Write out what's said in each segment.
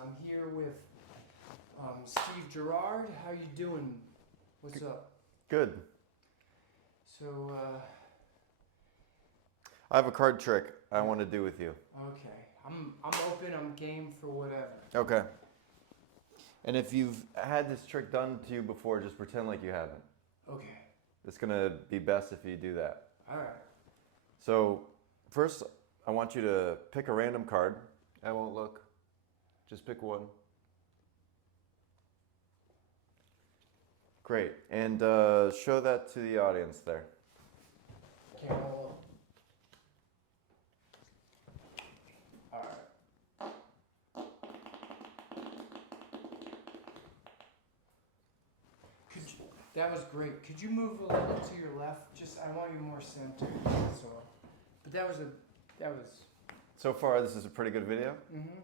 I'm here with Steve Girard. How you doing? What's up? Good. So, I have a card trick I want to do with you. okay. I'm open. I'm game for whatever. Okay. And if you've had this trick done to you before, just pretend like you haven't. Okay. It's going to be best if you do that. All right. So, first, I want you to pick a random card. I won't look. Just pick one. Great. And show that to the audience there. Camera. All right. That was great. Could you move a little to your left? Just I want you more centered. That's all. But that was. So far, this is a pretty good video. Mm-hmm.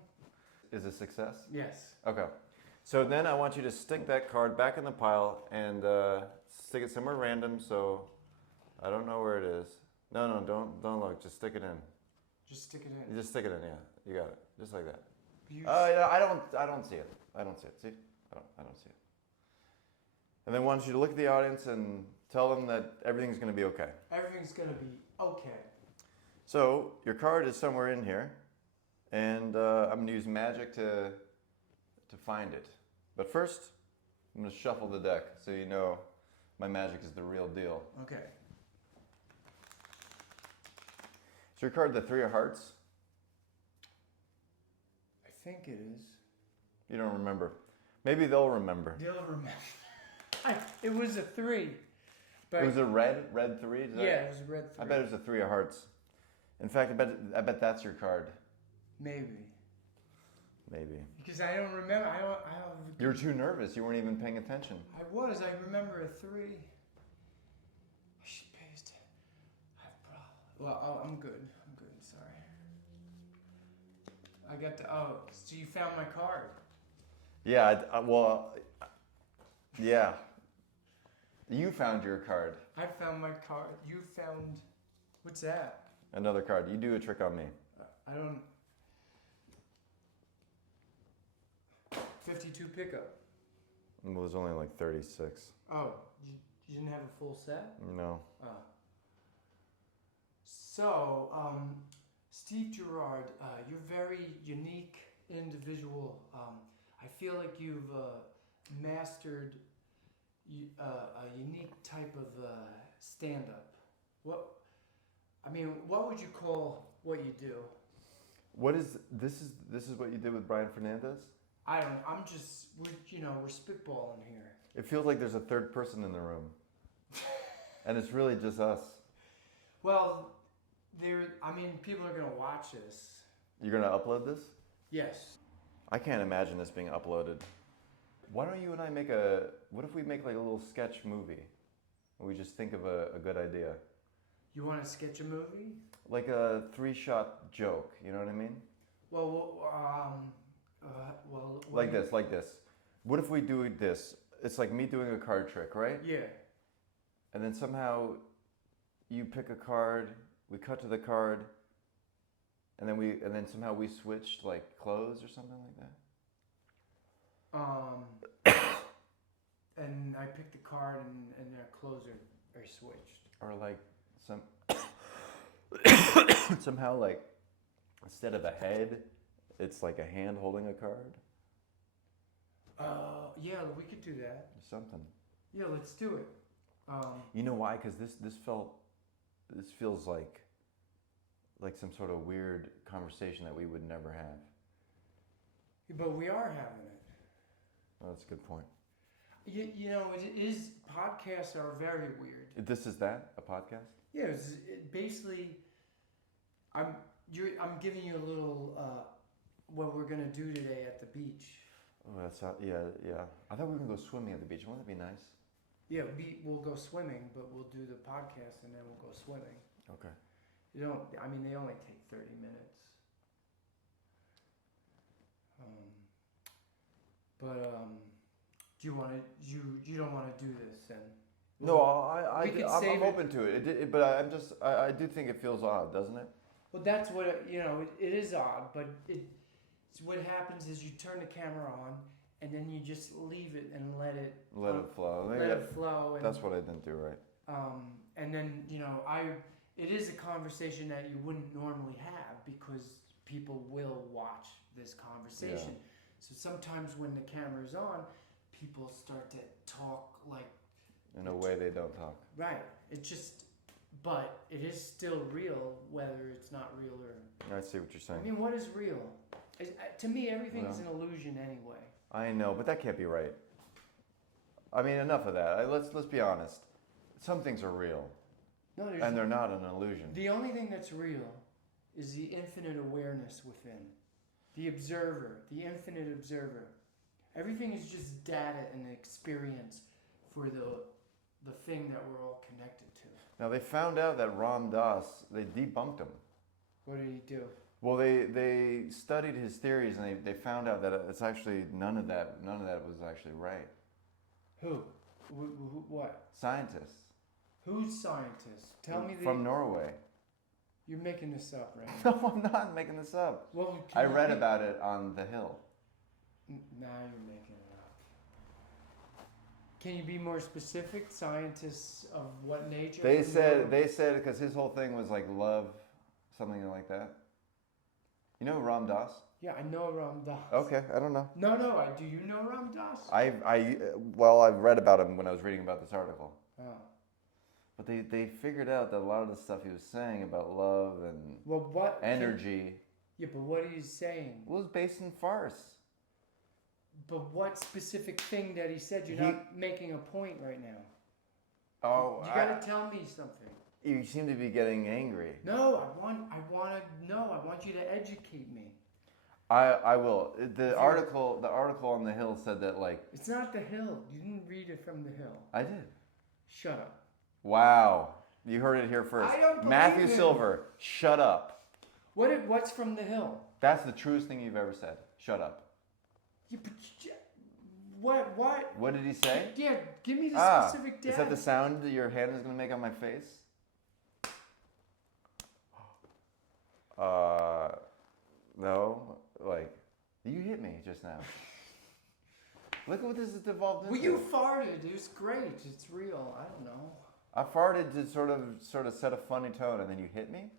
Is it a success? Yes. Okay. So then I want you to stick that card back in the pile and stick it somewhere random. So I don't know where it is. No, don't look. Just stick it in. Just stick it in. You just stick it in. Yeah, you got it. Just like that. Yeah, I don't see it. I don't see it. See? I don't see it. And then I want you to look at the audience and tell them that everything's going to be okay. everything's gonna be okay. So your card is somewhere in here, and I'm going to use magic to find it. But first, I'm going to shuffle the deck so you know my magic is the real deal. Okay. Is your card the Three of Hearts? I think it is. You don't remember. Maybe they'll remember. They'll remember. It was a 3. But It was a red 3? yeah, it was a red 3. I bet it was a Three of Hearts. In fact, I bet that's your card. Maybe. Maybe. Because I don't remember. I don't. You were too nervous. You weren't even paying attention. I was. I remember a 3. I should pay attention. Well, I'm good. I'm good. Sorry. I got the. Oh, so you found my card. Yeah, yeah. You found your card. I found my card. You found. What's that? Another card. You do a trick on me. I don't. 52 pickup. Well, there's only like 36. Oh, you didn't have a full set? No. Oh. So, Steve Girard, you're very unique individual. I feel like you've mastered a unique type of stand-up. What would you call what you do? What is this? This is what you did with Brian Fernandez? I don't. We're spitballing here. It feels like there's a third person in the room, and it's really just us. Well, people are gonna watch this. You're gonna upload this? Yes. I can't imagine this being uploaded. Why don't you and I what if we make like a little sketch movie? And we just think of a good idea. You want to sketch a movie? Like a 3-shot joke, you know what I mean? Like this. What if we do this? It's like me doing a card trick, right? Yeah. And then somehow you pick a card, we cut to the card, and then somehow we switched like clothes or something like that. And I picked the card and their clothes are switched. Or like somehow like instead of a head, it's like a hand holding a card. Yeah, we could do that. Or something. Yeah, let's do it. You know why? Because this feels like some sort of weird conversation that we would never have. But we are having it. Oh, that's a good point. Podcasts are very weird. This is a podcast? Yeah, basically, I'm giving you a little what we're gonna do today at the beach. Oh, yeah. I thought we were gonna go swimming at the beach. Wouldn't that be nice? Yeah, we'll go swimming, but we'll do the podcast and then we'll go swimming. Okay. They only take 30 minutes. Do you want to? You don't want to do this then? No, I'm open to it. But I do think it feels odd, doesn't it? Well, that's what it is odd, but So what happens is you turn the camera on, and then you just leave it and let it flow. let it flow. And, that's what I didn't do right. And then it is a conversation that you wouldn't normally have because people will watch this conversation. Yeah. So sometimes when the camera's on, people start to talk like in a way they don't talk. Right. But it is still real, whether it's not real or. I see what you're saying. I mean, what is real? To me, everything is an illusion anyway. I know, but that can't be right. I mean, enough of that. Let's be honest. Some things are real, and they're not an illusion. The only thing that's real is the infinite awareness within. The observer, the infinite observer. Everything is just data and experience for the thing that we're all connected to. Now, they found out that Ram Dass, they debunked him. What did he do? Well, they studied his theories, and they found out that it's actually none of that was actually right. Who? What? Scientists. Who's scientists? Tell me from Norway. You're making this up, right? No, I'm not making this up. Well, I read about it on The Hill. Now you're making it up. Can you be more specific? Scientists of what nature? They said because his whole thing was like love, something like that. You know Ram Dass? Yeah, I know Ram Dass. Okay, I don't know. No, do you know Ram Dass? I've read about him when I was reading about this article. Oh. But they figured out that a lot of the stuff he was saying about love and energy. Yeah, but what he's saying was based in farce. But what specific thing that he said? You're not making a point right now. Oh, you gotta tell me something. You seem to be getting angry. No, I want to know. I want you to educate me. I will. The article on The Hill said that it's not The Hill. You didn't read it from The Hill. I did. Shut up. Wow, you heard it here first. I don't believe Matthew him. Silver, shut up. What's from The Hill? That's the truest thing you've ever said. Shut up. Yeah, but what? What did he say? Yeah, give me the specific data. Is that the sound that your hand is going to make on my face? No. You hit me just now. Look at what this has devolved into. Well, you farted. It was great. It's real. I don't know. I farted to sort of set a funny tone, and then you hit me?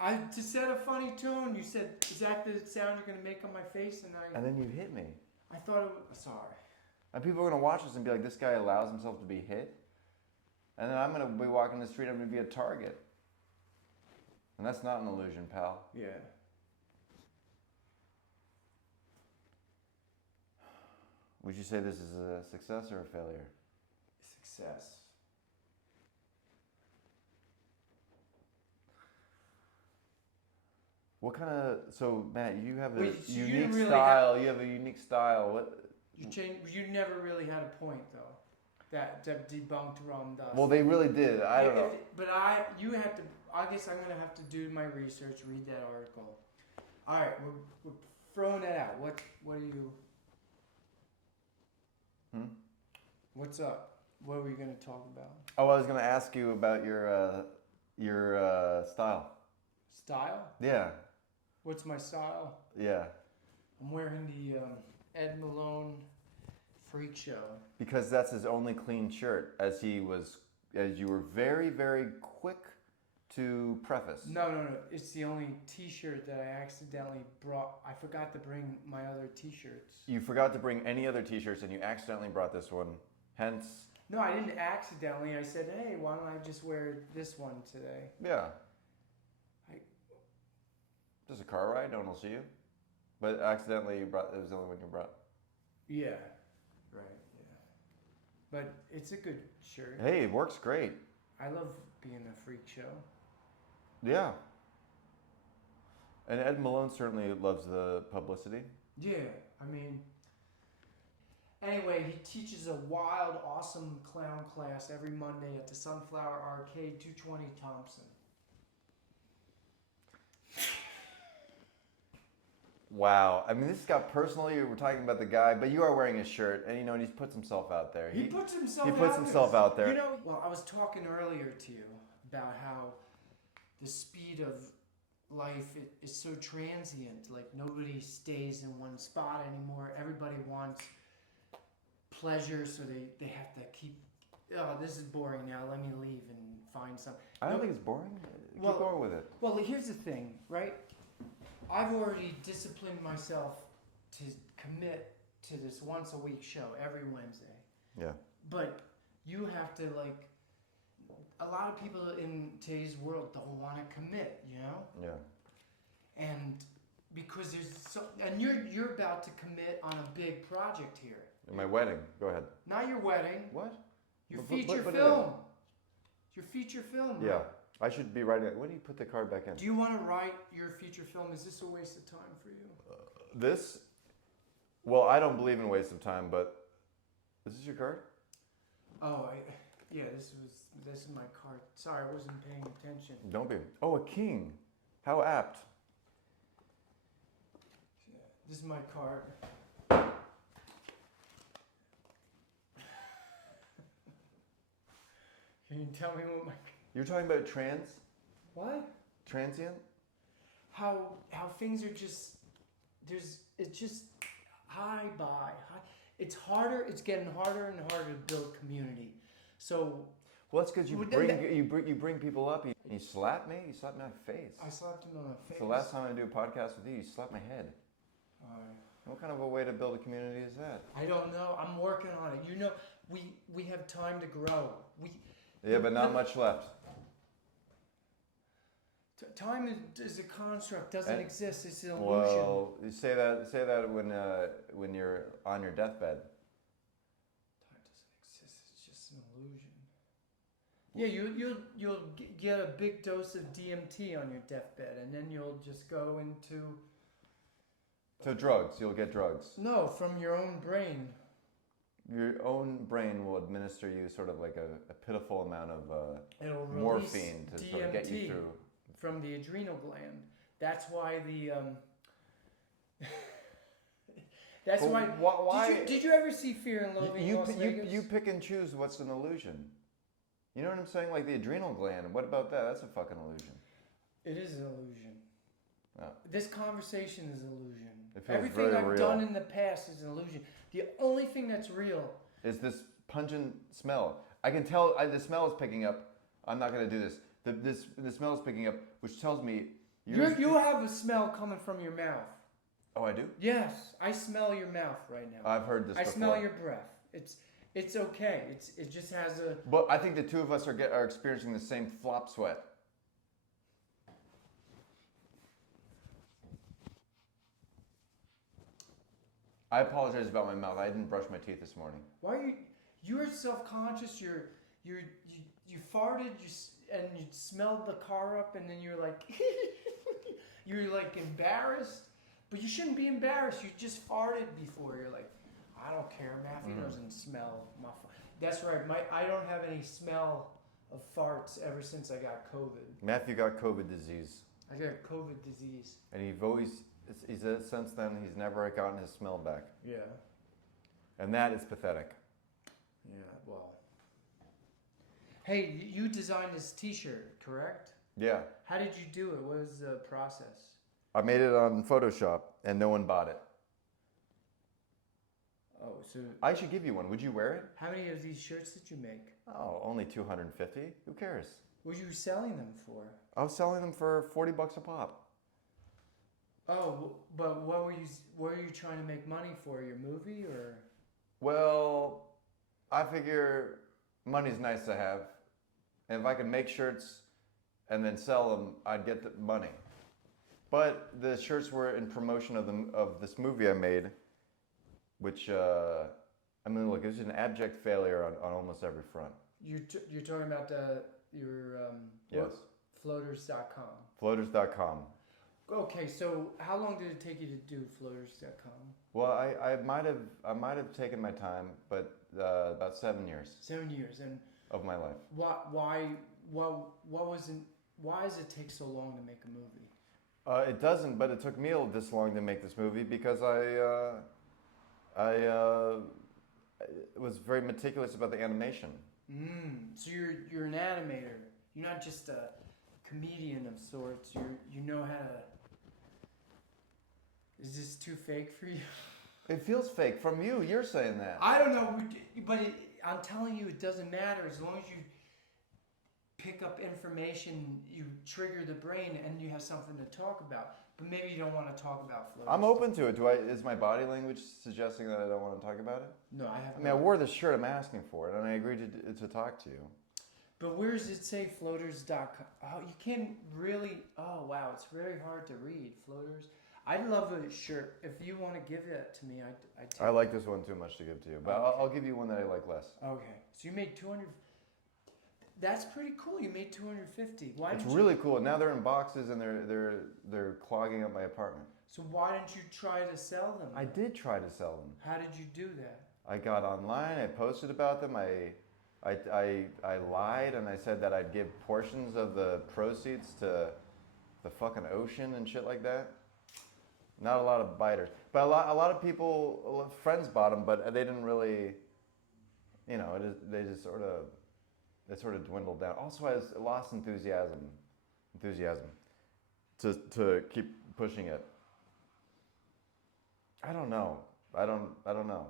To set a funny tone, you said, is that the sound you're going to make on my face? And then you hit me. I thought it was... Sorry. And people are going to watch this and be like, this guy allows himself to be hit? And then I'm going to be walking the street, I'm going to be a target. And that's not an illusion, pal. Yeah. Would you say this is a success or a failure? Success. What kind of... So, Matt, you have a Wait, unique style. You have a unique style. What... You never really had a point, though. That debunked Ram Dass. Well, they really did. I don't know. But you had to... I guess I'm going to have to do my research, read that article. All right, we're throwing that out. What are you... What's up? What are we going to talk about? Oh, I was going to ask you about your style. Style? Yeah. What's my style? Yeah. I'm wearing the Ed Malone Freak Show. Because that's his only clean shirt, as you were very, very quick to preface. No. It's the only T-shirt that I accidentally brought. I forgot to bring my other T-shirts. You forgot to bring any other T-shirts, and you accidentally brought this one. Hence... No, I didn't accidentally. I said, hey, why don't I just wear this one today? Yeah. Just a car ride, no one will see you. But accidentally it was the only one you brought. Yeah. Right, yeah. But it's a good shirt. Hey, it works great. I love being a freak show. Yeah. And Ed Malone certainly loves the publicity. Yeah, I mean... Anyway, he teaches a wild, awesome clown class every Monday at the Sunflower Arcade, 220 Thompson. Wow. I mean, this got personal. You were talking about the guy, but you are wearing his shirt, and and he puts himself out there. He puts himself out there. Well, I was talking earlier to you about how the speed of life is so transient. Like nobody stays in one spot anymore. Everybody wants pleasure, so they have to keep. Oh, this is boring now. Let me leave and find some. I don't think it's boring. Keep going with it. Well, here's the thing, right? I've already disciplined myself to commit to this once a week show every Wednesday. Yeah. But you have to like. A lot of people in today's world don't want to commit, you know. Yeah. And because there's and you're about to commit on a big project here. My wedding. Go ahead. Not your wedding. What? Your But- feature but- film. Your feature film. Yeah. Right? I should be writing it. When do you put the card back in? Do you want to write your feature film? Is this a waste of time for you? This? Well, I don't believe in waste of time, but is this your card? Oh, yeah. This is my card. Sorry, I wasn't paying attention. Don't be. Oh, a king. How apt. Yeah, this is my card. Can you tell me what my... You're talking about What? transient? How things are just... It's just high. It's harder, it's getting harder and harder to build community. So... Well, that's because you bring people up. You slap me. You slap me on the face. I slapped him on the face. It's the last time I do a podcast with you. You slap my head. What kind of a way to build a community is that? I don't know. I'm working on it. You know, we have time to grow. Yeah, but not much left. Time is a construct. Doesn't exist. It's an illusion. Well, you say that when you're on your deathbed. Time doesn't exist. It's just an illusion. Yeah, you'll get a big dose of DMT on your deathbed, and then you'll just go into... So drugs, you'll get drugs. No, from your own brain. Your own brain will administer you sort of like a pitiful amount of It'll morphine to DMT sort of get you through. From the adrenal gland. That's why the... That's But why... Did you ever see Fear and Loathing in Las Vegas? You pick and choose what's an illusion. You know what I'm saying? Like the adrenal gland. What about that? That's a fucking illusion. It is an illusion. Oh. This conversation is an illusion. It feels Everything very I've real. done in the past is an illusion. The only thing that's real Is this pungent smell? I can tell the smell is picking up. I'm not going to do this. The smell is picking up, which tells me you have a smell coming from your mouth. Oh, I do? Yes, I smell your mouth right now. I've heard this before. I smell your breath. It's okay. It just has a... But I think the two of us are experiencing the same flop sweat. I apologize about my mouth. I didn't brush my teeth this morning. Why are you're self-conscious? You farted, and you smelled the car up, and then you're like, you're like embarrassed. But you shouldn't be embarrassed. You just farted before. You're like, I don't care. Matthew doesn't smell my fart. That's right. I don't have any smell of farts ever since I got COVID. Matthew got COVID disease. I got COVID disease. And he said since then he's never gotten his smell back. Yeah. And that is pathetic. Yeah, well. Hey, you designed this t-shirt, correct? Yeah. How did you do it? What was the process? I made it on Photoshop and no one bought it. Oh, so... I should give you one. Would you wear it? How many of these shirts did you make? Oh, only 250. Who cares? What were you selling them for? I was selling them for $40 a pop. Oh, but what were you trying to make money for? Your movie or? Well, I figure money's nice to have. And if I could make shirts and then sell them, I'd get the money. But the shirts were in promotion of this movie I made, which, I mean, look, it was an abject failure on almost every front. You're talking about your Yes. Floaters.com. Floaters.com. Okay, so how long did it take you to do Floaters.com? Well, I might have taken my time, but about 7 years. 7 years, and of my life. Why does it take so long to make a movie? It doesn't, but it took me this long to make this movie because I was very meticulous about the animation. So you're an animator. You're not just a comedian of sorts. You know how to. Is this too fake for you? It feels fake from you. You're saying that. I don't know, but I'm telling you, it doesn't matter as long as you pick up information, you trigger the brain, and you have something to talk about. But maybe you don't want to talk about floaters. I'm open to it. Is my body language suggesting that I don't want to talk about it? No, I have. I mean, I wore this shirt. I'm asking for it, and I agreed to talk to you. But where does it say floaters.com? Oh, you can't really. Oh, wow, it's very hard to read. Floaters. I'd love a shirt. If you want to give that to me, I'd take I like this one too much to give to you, but Okay. I'll give you one that I like less. Okay, so you made 200. That's pretty cool. You made 250. Why? It's didn't really cool. Now they're in boxes and they're clogging up my apartment. So why didn't you try to sell them? I did try to sell them. How did you do that? I got online. I posted about them. I lied and I said that I'd give portions of the proceeds to the fucking ocean and shit like that. Not a lot of biters, but a lot of people, friends bought them, but they didn't really, they just sort of dwindled down. Also, I lost enthusiasm to keep pushing it. I don't know. I don't know.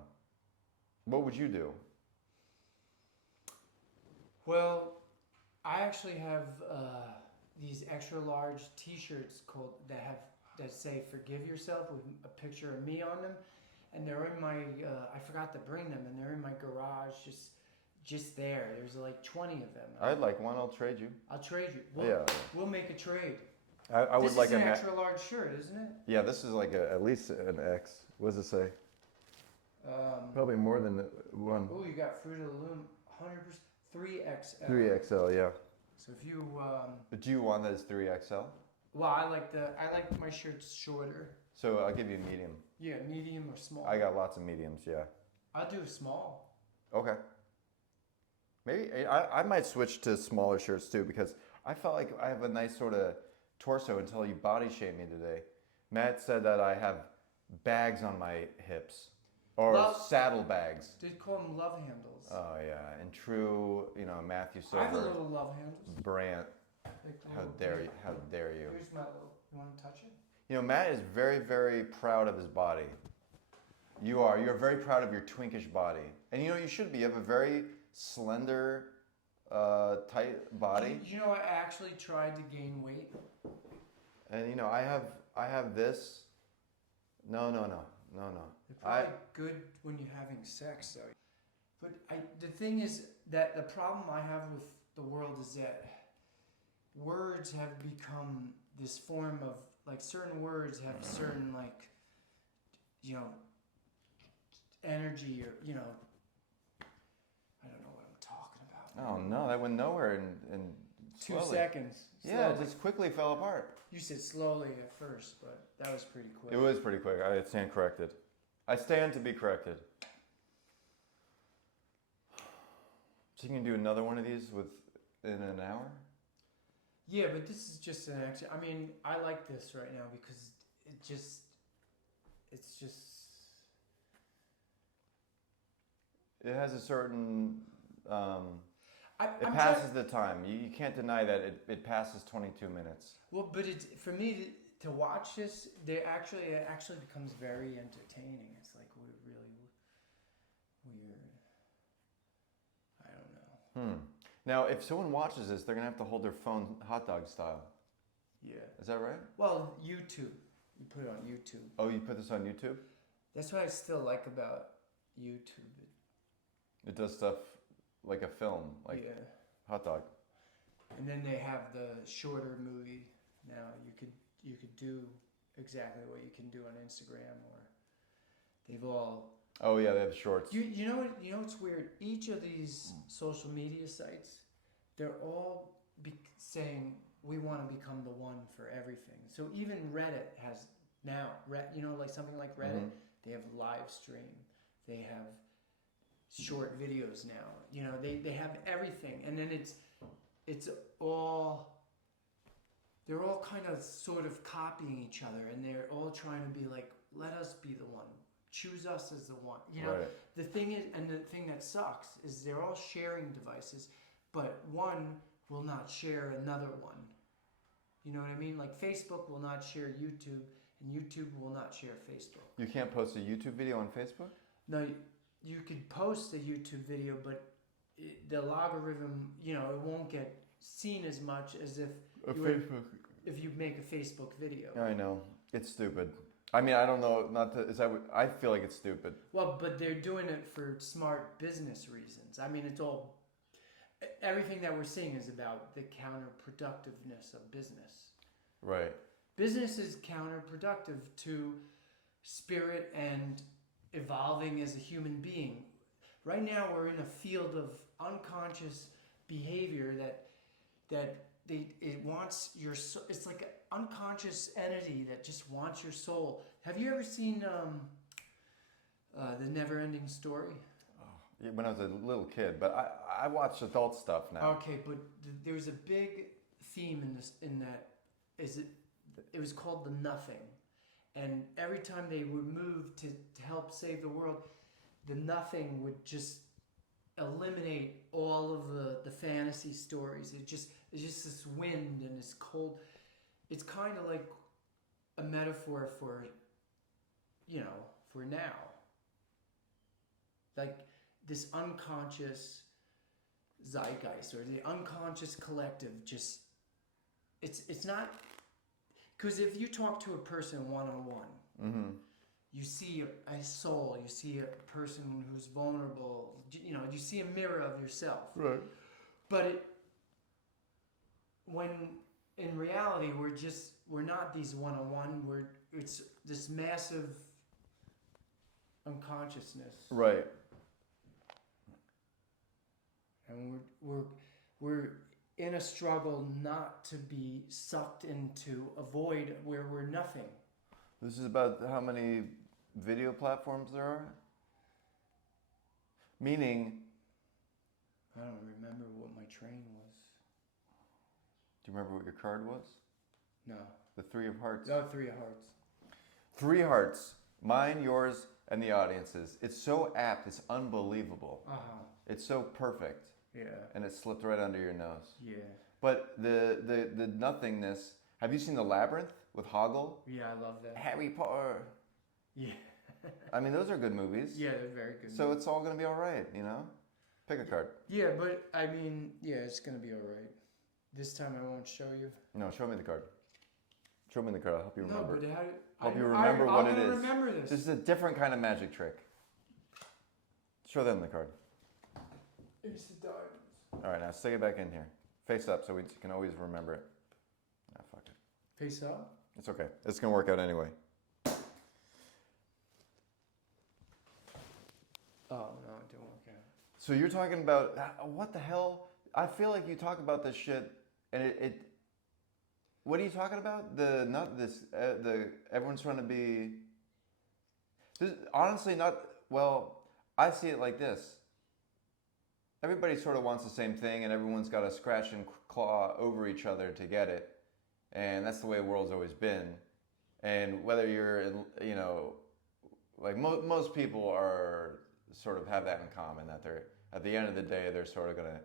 What would you do? Well, I actually have these extra large T-shirts that say "Forgive Yourself" with a picture of me on them, and they're in my. I forgot to bring them, and they're in my garage, just there. There's like 20 of them. I'd like one. I'll trade you. I'll trade you. We'll make a trade. I would like This is an extra large shirt, isn't it? Yeah, this is like at least an X. What does it say? Probably more than one. Oh, you got Fruit of the Loom, 100%, 3XL. 3XL, yeah. So if you. But do you want that as 3XL? Well, I like my shirts shorter. So I'll give you a medium. Yeah, medium or small. I got lots of mediums, yeah. I'll do a small. Okay. Maybe I might switch to smaller shirts too because I felt like I have a nice sort of torso until you body shamed me today. Matt said that I have bags on my hips or saddle bags. They call them love handles. Oh yeah, and true, Matthew Silver. I have a little love handles. Brant. Like How dare you? How dare you? Here's my little. You want to touch it? Matt is very, very proud of his body. You are. You're very proud of your twinkish body. And you should be. You have a very slender, tight body. I actually tried to gain weight. And I have this. No. They're probably good when you're having sex, though. But the thing is that the problem I have with the world is that words have become this form of, like, certain words have certain, like, energy or, I don't know what I'm talking about. Oh no, that went nowhere in 2 seconds. Yeah, it just quickly fell apart. You said slowly at first, but that was pretty quick. It was pretty quick. I stand corrected. I stand to be corrected. So you can do another one of these within an hour? Yeah, but this is just an action. I mean, I like this right now because it's just. It has a certain. It passes the time. You can't deny that it passes 22 minutes. Well, but for me to watch this, it actually becomes very entertaining. It's like really weird. I don't know. Now, if someone watches this, they're gonna have to hold their phone hot dog style. Yeah. Is that right? Well, YouTube. You put it on YouTube. Oh, you put this on YouTube? That's what I still like about YouTube. It does stuff like a film, like hot dog. And then they have the shorter movie now. You could do exactly what you can do on Instagram, or they've all. Oh yeah, they have shorts. You know what's weird? Each of these social media sites, they're all saying we want to become the one for everything. So even Reddit has now, like something like Reddit, they have live stream, they have short videos now. They have everything, and then it's all. They're all kind of sort of copying each other, and they're all trying to be like, let us be the one. Choose us as the one. Right. The thing is, and the thing that sucks is they're all sharing devices, but one will not share another one. You know what I mean? Like Facebook will not share YouTube, and YouTube will not share Facebook. You can't post a YouTube video on Facebook? No, you could post a YouTube video, but the logarithm, you know, it won't get seen as much as if if you make a Facebook video. I know. It's stupid. I mean, I don't know. I feel like it's stupid. Well, but they're doing it for smart business reasons. I mean, everything that we're seeing is about the counterproductiveness of business. Right. Business is counterproductive to spirit and evolving as a human being. Right now, we're in a field of unconscious behavior it wants your soul. It's like an unconscious entity that just wants your soul. Have you ever seen the Never-Ending Story? Oh, when I was a little kid, but I watch adult stuff now. Okay, but there was a big theme in that. It was called the Nothing, and every time they would move to help save the world, the Nothing would just eliminate all of the fantasy stories. It's just this wind and this cold. It's kind of like a metaphor for, you know, for now. Like this unconscious zeitgeist or the unconscious collective. Just it's not, because if you talk to a person one-on-one, you see a soul, you see a person who's vulnerable, you know, you see a mirror of yourself. Right. But when in reality we're not these one-on-one, it's this massive unconsciousness. Right. And we're in a struggle not to be sucked into a void where we're nothing. This is about how many video platforms there are? Meaning... I don't remember what my train was. Do you remember what your card was? No. The Three of Hearts. Oh, Three of Hearts. Three Hearts. Mine, yours, and the audience's. It's so apt. It's unbelievable. Uh-huh. It's so perfect. Yeah. And it slipped right under your nose. Yeah. But the nothingness... Have you seen The Labyrinth with Hoggle? Yeah, I love that. Harry Potter. Yeah. I mean, those are good movies. Yeah, they're very good. So it's all going to be all right, you know? Pick a card. Yeah, but I mean, yeah, it's going to be all right. This time I won't show you. No, show me the card. Show me the card. I'll help you remember. No, but Help you remember what it is. I'll remember this. This is a different kind of magic trick. Show them the card. It's the diamonds. All right, now stick it back in here. Face up so we can always remember it. Ah, fuck it. Face up? It's okay. It's going to work out anyway. Oh, no, it didn't work out. So you're talking about, what the hell? I feel like you talk about this shit and what are you talking about? Everyone's trying to be, honestly I see it like this. Everybody sort of wants the same thing and everyone's got to scratch and claw over each other to get it. And that's the way the world's always been. And whether you're, you know, like most people are sort of have that in common, that they're, at the end of the day, they're sort of going to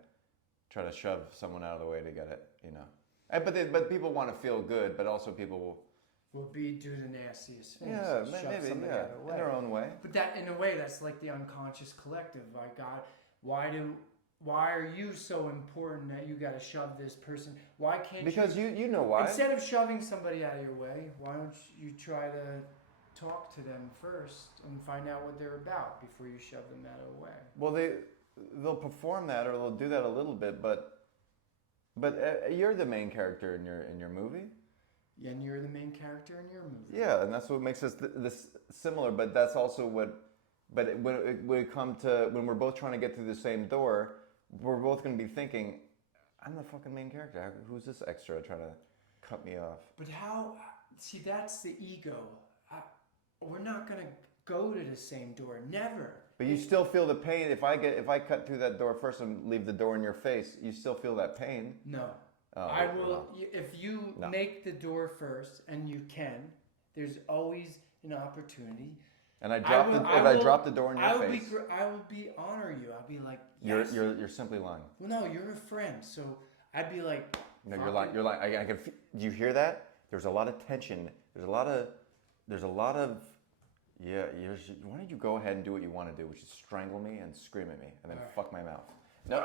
try to shove someone out of the way to get it, you know. But people want to feel good, but also people will do the nastiest things. Yeah, shove maybe, somebody yeah, out of the way. in their own way. But that, in a way, that's like the unconscious collective. My God, why are you so important that you got to shove this person? Why can't because you know why. Instead of shoving somebody out of your way, why don't you try to talk to them first and find out what they're about before you shove them out of the way? Well, they'll perform that or they'll do that a little bit, but you're the main character in your movie. Yeah, and you're the main character in your movie. Yeah, and that's what makes us this similar. But that's also what. But when we're both trying to get through the same door, we're both going to be thinking, I'm the fucking main character. Who's this extra trying to cut me off? But how? See, that's the ego. We're not going to go to the same door. Never. But you still feel the pain. If I cut through that door first and leave the door in your face, you still feel that pain. No. Oh, I will. No. If you make the door first, and you can, there's always an opportunity. And I drop the door in your face. I will honor you. I'll be like, yes. You're simply lying. Well, no, you're a friend. So I'd be like, No, you're like. I can. Do you hear that? There's a lot of tension. There's a lot of. Yeah. Why don't you go ahead and do what you want to do, which is strangle me and scream at me and then fuck my mouth? No.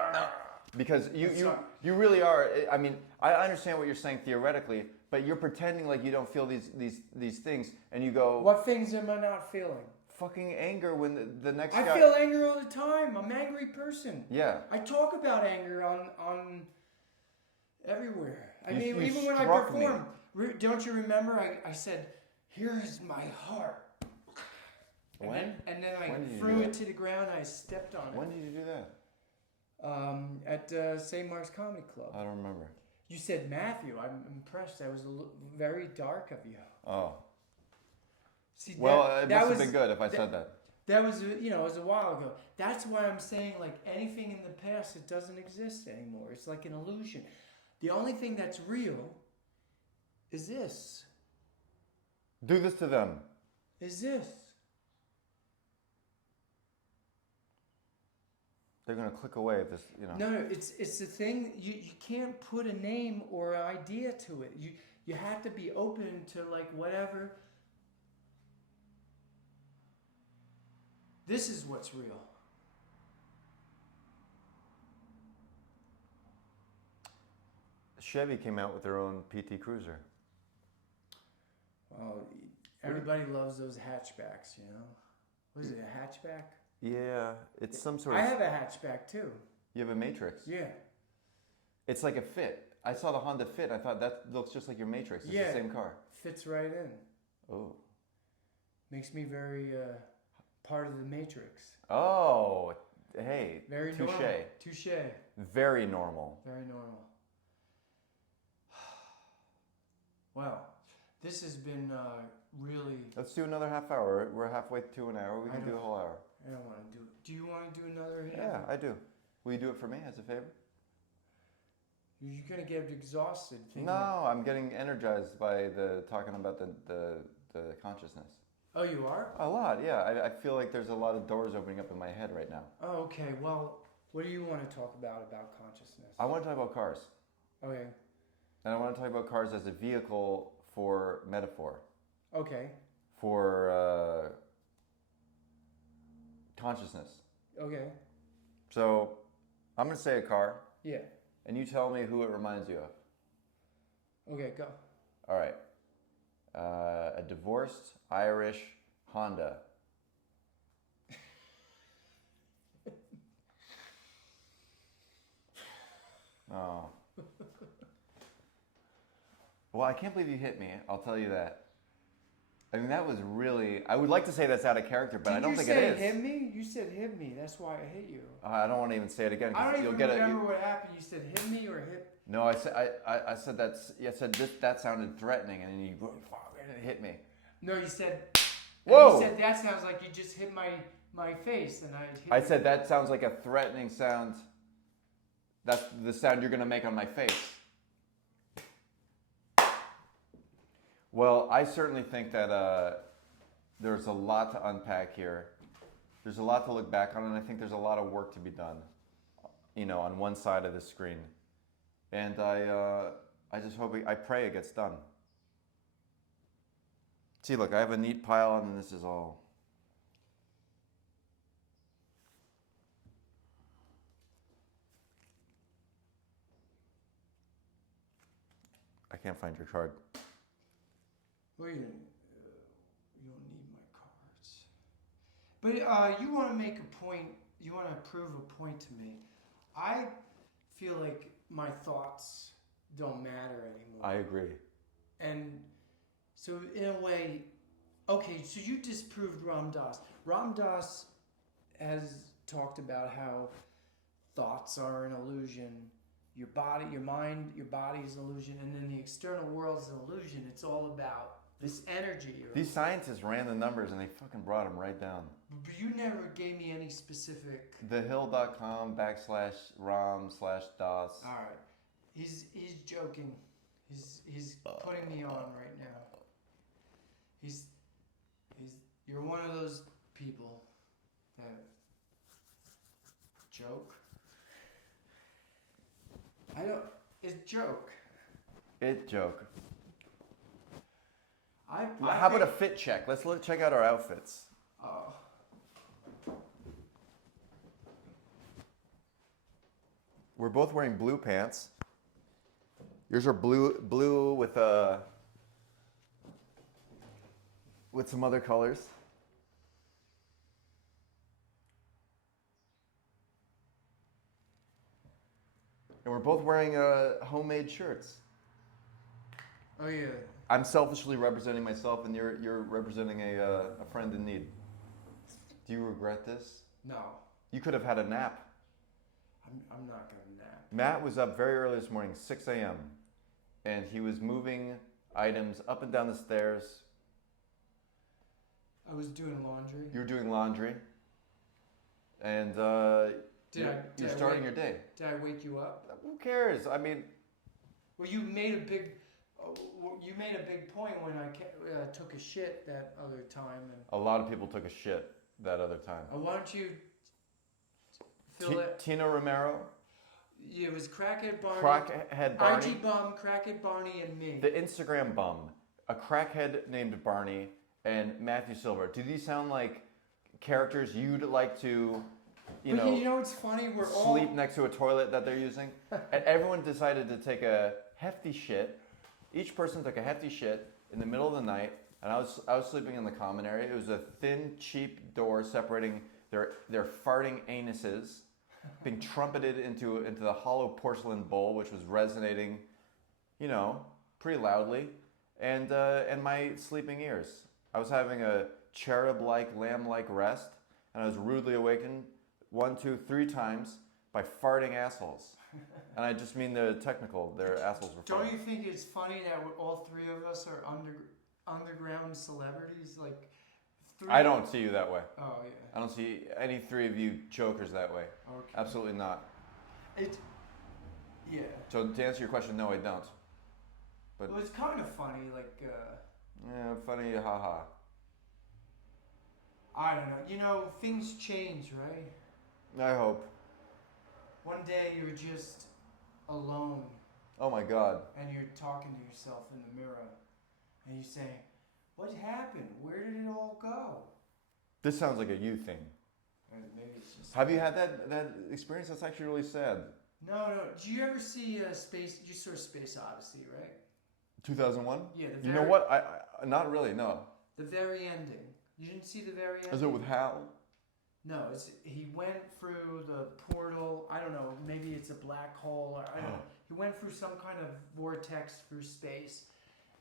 Because you really are. I mean, I understand what you're saying theoretically, but you're pretending like you don't feel these things, and you go. What things am I not feeling? Fucking anger when the next I guy. feel anger all the time. I'm an angry person. Yeah. I talk about anger on everywhere. I mean, you even when I struck perform. Don't you remember? I said, "Here's my heart." When? And then I threw it to the ground. And I stepped on it. When did you do that? At St. Mark's Comedy Club. I don't remember. You said Matthew. I'm impressed. That was very dark of you. Oh. See, it must have been good if I said that. That was, it was a while ago. That's why I'm saying, like, anything in the past, it doesn't exist anymore. It's like an illusion. The only thing that's real is this. Do this to them. Is this. They're going to click away if this, No, it's the thing, you can't put a name or an idea to it. You have to be open to, like, whatever. This is what's real. Chevy came out with their own PT Cruiser. Well, everybody loves those hatchbacks, What is it, a hatchback? Yeah, it's some sort of... I have a hatchback, too. You have a Matrix? Yeah. It's like a Fit. I saw the Honda Fit. I thought that looks just like your Matrix. It's the same car. Fits right in. Oh. Makes me very part of the Matrix. Oh, hey. Very touche. Normal. Touche. Very normal. Very normal. Well, this has been really... Let's do another half hour. We're halfway to an hour. We can do a whole hour. I don't want to do it. Do you want to do another? Yeah, I do. Will you do it for me as a favor? You're going to get exhausted. No, I'm getting energized by talking about the consciousness. Oh, you are? A lot, yeah. I feel like there's a lot of doors opening up in my head right now. Oh, okay. Well, what do you want to talk about consciousness? I want to talk about cars. Okay. And I want to talk about cars as a vehicle for metaphor. Okay. For consciousness. Okay. So, I'm going to say a car. Yeah. And you tell me who it reminds you of. Okay, go. All right. A divorced Irish Honda. Oh. Well, I can't believe you hit me. I'll tell you that. I mean, that was really... I would like to say that's out of character, but I don't think it is. Did you say hit me? You said hit me. That's why I hit you. I don't want to even say it again. I don't even remember what happened. You said hit me or hit... No, I said that's... I said that sounded threatening, and then you hit me. No, you said... Whoa! You said that sounds like you just hit my face, and I said that sounds like a threatening sound. That's the sound you're going to make on my face. Well, I certainly think that there's a lot to unpack here. There's a lot to look back on, and I think there's a lot of work to be done, on one side of the screen. And I just hope, I pray it gets done. See, look, I have a neat pile, and this is all. I can't find your card. Well, you don't need my cards. But you want to make a point, you want to prove a point to me. I feel like my thoughts don't matter anymore. I agree. And so in a way, okay, so you disproved Ram Dass. Ram Dass has talked about how thoughts are an illusion. Your body, your mind, your body is an illusion, and then the external world is an illusion. It's all about this energy. These scientists ran the numbers and they fucking brought them right down. But you never gave me any specific... thehill.com/ram/das. All right. He's joking. He's putting me on right now. You're one of those people that joke. It's a joke. It joke. I How about a think- fit check? Let's check out our outfits. Oh. We're both wearing blue pants. Yours are blue with some other colors. And we're both wearing homemade shirts. Oh yeah. I'm selfishly representing myself, and you're representing a friend in need. Do you regret this? No. You could have had a nap. I'm not gonna nap. Matt was up very early this morning, 6 a.m., and he was moving items up and down the stairs. I was doing laundry. You were doing laundry, and you're starting your day. Did I wake you up? Who cares? I mean, Well, you made a big point when I took a shit that other time, and a lot of people took a shit that other time. why don't you fill it? Tina Romero, It was Crackhead Barney, Crackhead Barney, IG Bum, Crackhead Barney, and me. the Instagram bum, a crackhead named Barney, and Matthew Silver. Do these sound like characters you'd like to, you know, what's funny? We're sleep next to a toilet that they're using? And everyone decided to take a hefty shit. Each person took a hefty shit in the middle of the night, and I was sleeping in the common area. It was a thin, cheap door separating their farting anuses, being trumpeted into the hollow porcelain bowl, which was resonating, you know, pretty loudly, and my sleeping ears. I was having a cherub-like, lamb-like rest, and I was rudely awakened 1, 2, 3 times by farting assholes. And I just mean the technical, their assholes were farting. Don't you think it's funny that all three of us are underground celebrities? Like, I don't see you that way. Oh yeah. I don't see any three of you jokers that way. Okay. Absolutely not. Yeah. So to answer your question, no, I don't. But Well, it's kind of funny, like. yeah, funny, haha. I don't know. You know, things change, right? I hope. One day you're just alone Oh my God. and you're talking to yourself in the mirror and you say, "What happened? Where did it all go?" This sounds like a you thing. And maybe it's just. Have you had that experience? That's actually really sad. No. Did you ever see Space? You saw Space Odyssey, right? 2001? Yeah. You know what? I not really, no. The very ending. You didn't see the very ending? Is it with Hal? No, he went through the portal. I don't know. Maybe it's a black hole. Or I don't know. He went through some kind of vortex through space,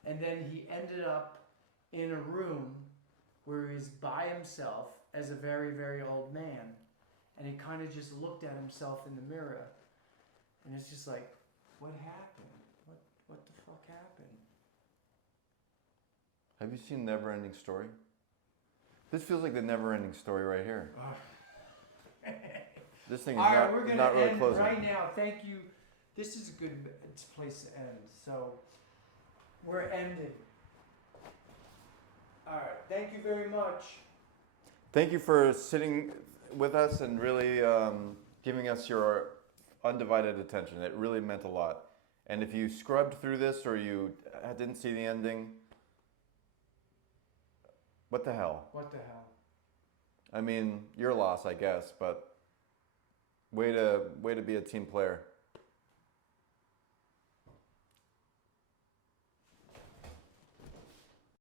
and then he ended up in a room where he's by himself as a very, very old man, and he kind of just looked at himself in the mirror, and it's just like, what happened? What the fuck happened? Have you seen Never-Ending Story? This feels like the Never-Ending Story right here. This thing is All right, we're gonna not really end closing. right now. Thank you. This is a good place to end. So we're ending. All right. Thank you very much. Thank you for sitting with us and really giving us your undivided attention. It really meant a lot. And if you scrubbed through this or you didn't see the ending, what the hell? What the hell? I mean, your loss, I guess, but way to be a team player.